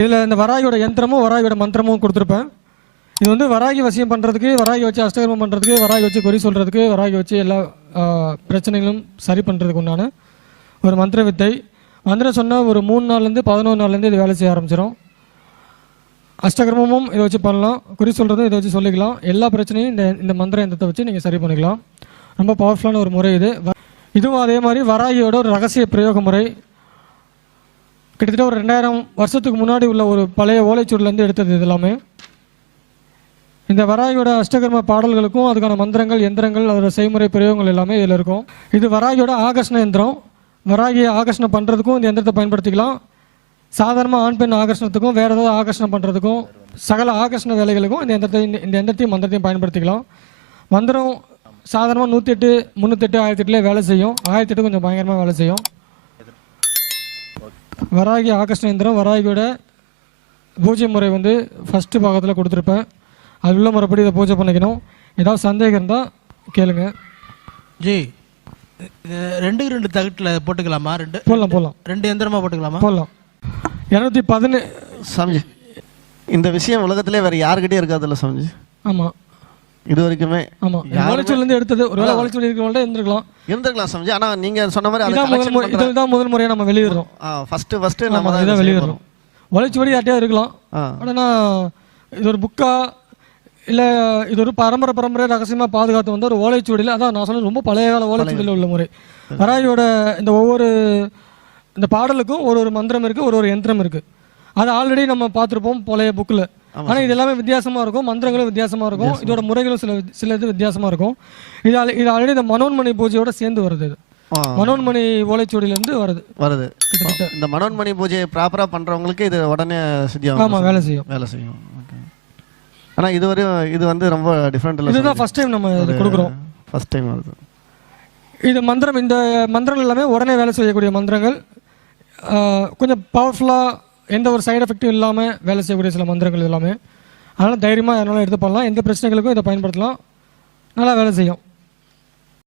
இதில் இந்த வராகியோட யந்திரமும் வராகியோட மந்திரமும் கொடுத்துருப்பேன். இது வந்து வராகி வசியம் பண்ணுறதுக்கு வராகி வச்சு அஷ்டகர்மம் பண்ணுறதுக்கு வராகி வச்சு குறி சொல்கிறதுக்கு வராகி வச்சு எல்லா பிரச்சனைகளும் சரி பண்ணுறதுக்கு உண்டான ஒரு மந்திர வித்தை. மந்திரம் சொன்னால் ஒரு மூணு நாள்லேருந்து பதினோரு நாள்லேருந்து இது வேலை செய்ய ஆரம்பிச்சிடும் அஷ்டகர்மமும் இதை வச்சு பண்ணலாம். குறி சொல்கிறதும் இதை வச்சு சொல்லிக்கலாம். எல்லா பிரச்சனையும் இந்த இந்த மந்திர யந்திரத்தை வச்சு நீங்கள் சரி பண்ணிக்கலாம். ரொம்ப பவர்ஃபுல்லான ஒரு முறை இது. இதுவும் அதே மாதிரி வராகியோட ஒரு ரகசிய பிரயோக முறை. கிட்டத்தட்ட ஒரு ரெண்டாயிரம் வருஷத்துக்கு முன்னாடி உள்ள ஒரு பழைய ஓலைச்சுவடிலேருந்து எடுத்தது இது எல்லாமே இந்த வராகியோட அஷ்டகர்ம பாடல்களுக்கும் அதுக்கான மந்திரங்கள் எந்திரங்கள் அதோட செய்முறை பிரயோகங்கள் எல்லாமே இதில் இருக்கும். இது வராகியோட ஆகர்ஷண எந்திரம். வராகியை ஆகர்ஷணம் பண்ணுறதுக்கும் இந்த எந்திரத்தை பயன்படுத்திக்கலாம். சாதாரணமாக ஆண் பெண் ஆகர்ஷணத்துக்கும் வேறு ஏதாவது ஆகர்ஷணம் பண்ணுறதுக்கும் சகல ஆகர்ஷண வேலைகளுக்கும் இந்த எந்திரத்தை இந்த- இந்த எந்திரத்தையும் மந்திரத்தையும் பயன்படுத்திக்கலாம். மந்திரம் சாதாரணமாக நூற்றி எட்டு முந்நூற்றெட்டு ஆயிரத்தி எட்டுலேயே வேலை செய்யும். ஆயிரத்தி எட்டு கொஞ்சம் பயங்கரமாக வேலை செய்யும். வராகி ஆகர்ஷண எந்திரம் வராகியோட பூஜை முறை வந்து ஃபஸ்ட்டு பாகத்தில் கொடுத்துருப்பேன். அது உள்ள முறைப்படி இதை பூஜை பண்ணிக்கணும். ஏதாவது சந்தேகம் இருந்தால் கேளுங்க. ஜி ரெண்டுக்கு ரெண்டு தகட்டில் போட்டுக்கலாமா? ரெண்டு போடலாம் போடலாம். ரெண்டு எந்திரமா போட்டுக்கலாமா? போடலாம். இரநூத்தி பதினே சாமிஜி இந்த விஷயம் உலகத்திலே வேற யாருக்கிட்டே இருக்காதுல்ல சாமிஜி? ஆமாம் இது வரைக்குமே ஆமாம் ஓலைச்சூர்லேருந்து எடுத்தது ஒருவேளை இருக்கிறவங்கள்ட்ட இருந்திருக்கலாம். இருந்திருக்கலாம் சாமிஜி ஆனா நீங்க சொன்ன மாதிரி இதான் முதல் முறை இதுதான் முதல் முறையாக நம்ம வெளியிடுறோம். ஃபர்ஸ்ட் ஃபர்ஸ்ட் நம்ம தான் இதான் வெளியிடுறோம். ஓலைச்சுவடி யார்ட்டையா இருக்கலாம். ஆ. ஆனால் இது ஒரு புக்கா இல்லை இது ஒரு பரம்பரை பரம்பரை ரகசியமாக பாதுகாத்து வந்த ஒரு ஓலைச்சுவடியில் அதான் நான் சொன்னது ரொம்ப பழைய கால ஓலைச்சுவடியில் உள்ள முறை. வராகியோட இந்த ஒவ்வொரு இந்த பாடலுக்கும் ஒரு ஒரு மந்திரம் இருக்குது ஒரு ஒரு யந்திரம் இருக்குது அது ஆல்ரெடி நம்ம பார்த்துருப்போம் பழைய புக்கில். ஆனால் இது எல்லாமே வித்தியாசமாக இருக்கும். மந்திரங்களும் வித்தியாசமாக இருக்கும். இதோட முறைகளும் சில சில இது வித்தியாசமாக இருக்கும். இது இது ஆல்ரெடி இந்த மனோன்மணி பூஜையோட சேர்ந்து வருது இது. மனோன்மணி ஓலைச்சுவடியிலேருந்து வருது. வருது. கிட்டத்தட்ட. இந்த மனோன்மணி பூஜை ப்ராப்பரா பண்றவங்களுக்கு இது உடனே சித்தியாகும் ஆமாம் வேலை செய்யும். வேலை செய்யும். ஓகே. ஆனா இது இது வந்து ரொம்ப டிஃப்ரெண்ட் இல்லை இதுதான் ஃபர்ஸ்ட் டைம் நம்ம இது கொடுக்குறோம். ஃபர்ஸ்ட் டைம் வருது. இது மந்திரம் இந்த மந்திரங்கள் எல்லாமே உடனே வேலை செய்யக்கூடிய மந்திரங்கள். கொஞ்சம் பவர்ஃபுல்லாக எந்த ஒரு சைடு எஃபெக்ட்டும் இல்லாமல் வேலை செய்யக்கூடிய சில மந்திரங்கள் எல்லாமே. அதனால் தைரியமாக அதனால் எடுத்து பண்ணலாம். எந்த பிரச்சனைகளுக்கும் இதை பயன்படுத்தலாம். நல்லா வேலை செய்யும்.